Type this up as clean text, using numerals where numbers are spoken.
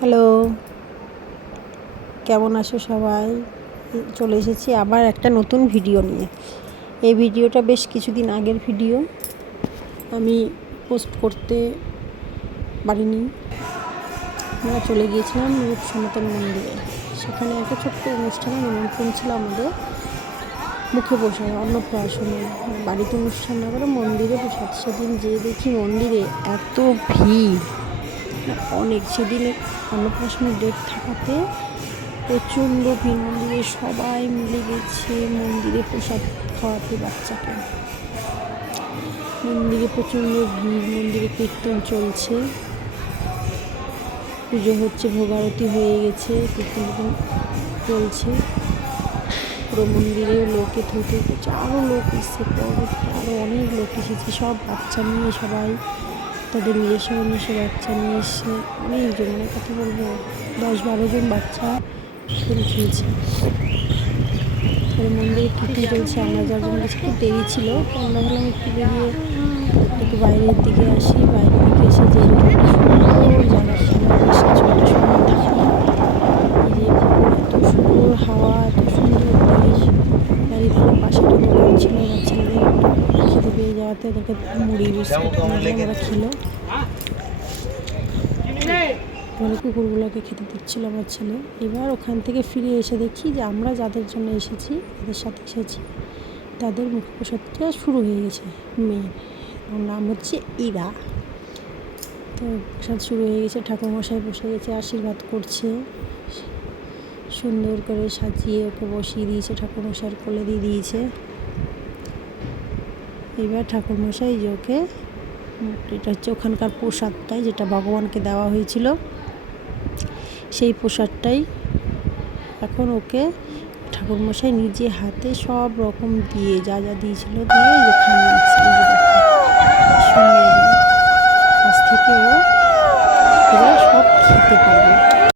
Hello, কেমন আছো সবাই? চলে এসেছি আবার একটা নতুন ভিডিও নিয়ে। এই ভিডিওটা বেশ কিছুদিন আগের ভিডিও, আমি পোস্ট করতে পারিনি। আমরা চলে গিয়েছিলাম রূপ সনাতন মন্দিরে। সেখানে একটা ছোট্ট অনুষ্ঠানে নিমন্ত্রণ ছিল আমাদের। মুখে প্রসাদ, অন্নপ্রাশনে, বাড়িতে অনুষ্ঠান না করে মন্দিরে প্রসাদ। সেদিন যেয়ে দেখি মন্দিরে এত ভিড়, অনেক। সেদিনে অন্নপ্রাশনের ডেট থাকাতে প্রচণ্ড ভিড়। মন্দিরে সবাই মিলে গেছে মন্দিরে প্রসাদ খাওয়াতে বাচ্চাকে। মন্দিরে প্রচণ্ড ভিড়, মন্দিরে কীর্তন চলছে, পুজো হচ্ছে, ভোগ আরতি হয়ে গেছে, কীর্তন চলছে। পুরো মন্দিরে লোকে থইতে করছে, আরও লোক এসছে, পরবর্তী আরও অনেক লোক এসেছে, সব বাচ্চা নিয়ে, সবাই তাদের নিজস্ব বাচ্চা নিয়ে এসে অনেকজন, মানে কথা বলবো 10-12 জন বাচ্চা খেলছে। মন্দিরে কীর্তন চলছে। আমরা যার জন্য বেশি একটু দেরি ছিল, তো আমরা ভাবলাম একটু বেরিয়ে একটু বাইরের দিকে আসি। বাইরের দিকে এসে যে সুন্দর জায়গা, আমরা বেশ কিছুটা সময় থাকলাম। এই যে এত সুন্দর হাওয়া, এত সুন্দর দেশ। দাঁড়িয়ে থাকার পাশে একটা দোকান ছিল, বাচ্চাদের একটু খেতে পেয়ে যাওয়াতে ওদেরকে মুড়ি বিস্কুট ওরা খেলো। মানে কুকুরগুলোকে খেতে দিচ্ছিল আমার ছেলে। এবার ওখান থেকে ফিরে এসে দেখি যে আমরা যাদের জন্য এসেছি, তাদের সাথে এসেছি, তাদের মুখপ্রসাদটা শুরু হয়ে গেছে। মেয়ে, ওর নাম হচ্ছে ইরা। তো প্রসাদ শুরু হয়ে গেছে, ঠাকুরমশাই বসে গেছে, আশীর্বাদ করছে। সুন্দর করে সাজিয়ে ওকে বসিয়ে দিয়েছে, ঠাকুরমশাইয়ের কোলে দিয়ে দিয়েছে। এবার ঠাকুরমশাই যে ওকে, এটা হচ্ছে ওখানকার প্রসাদটাই, যেটা ভগবানকে দেওয়া হয়েছিল, সেই প্রসাদটাই এখন ওকে ঠাকুরমশাই নিজে হাতে সব রকম দিয়ে, যা যা দিয়েছিল দিয়ে যেখানে আজ থেকে ও এবার সব খেতে পারে।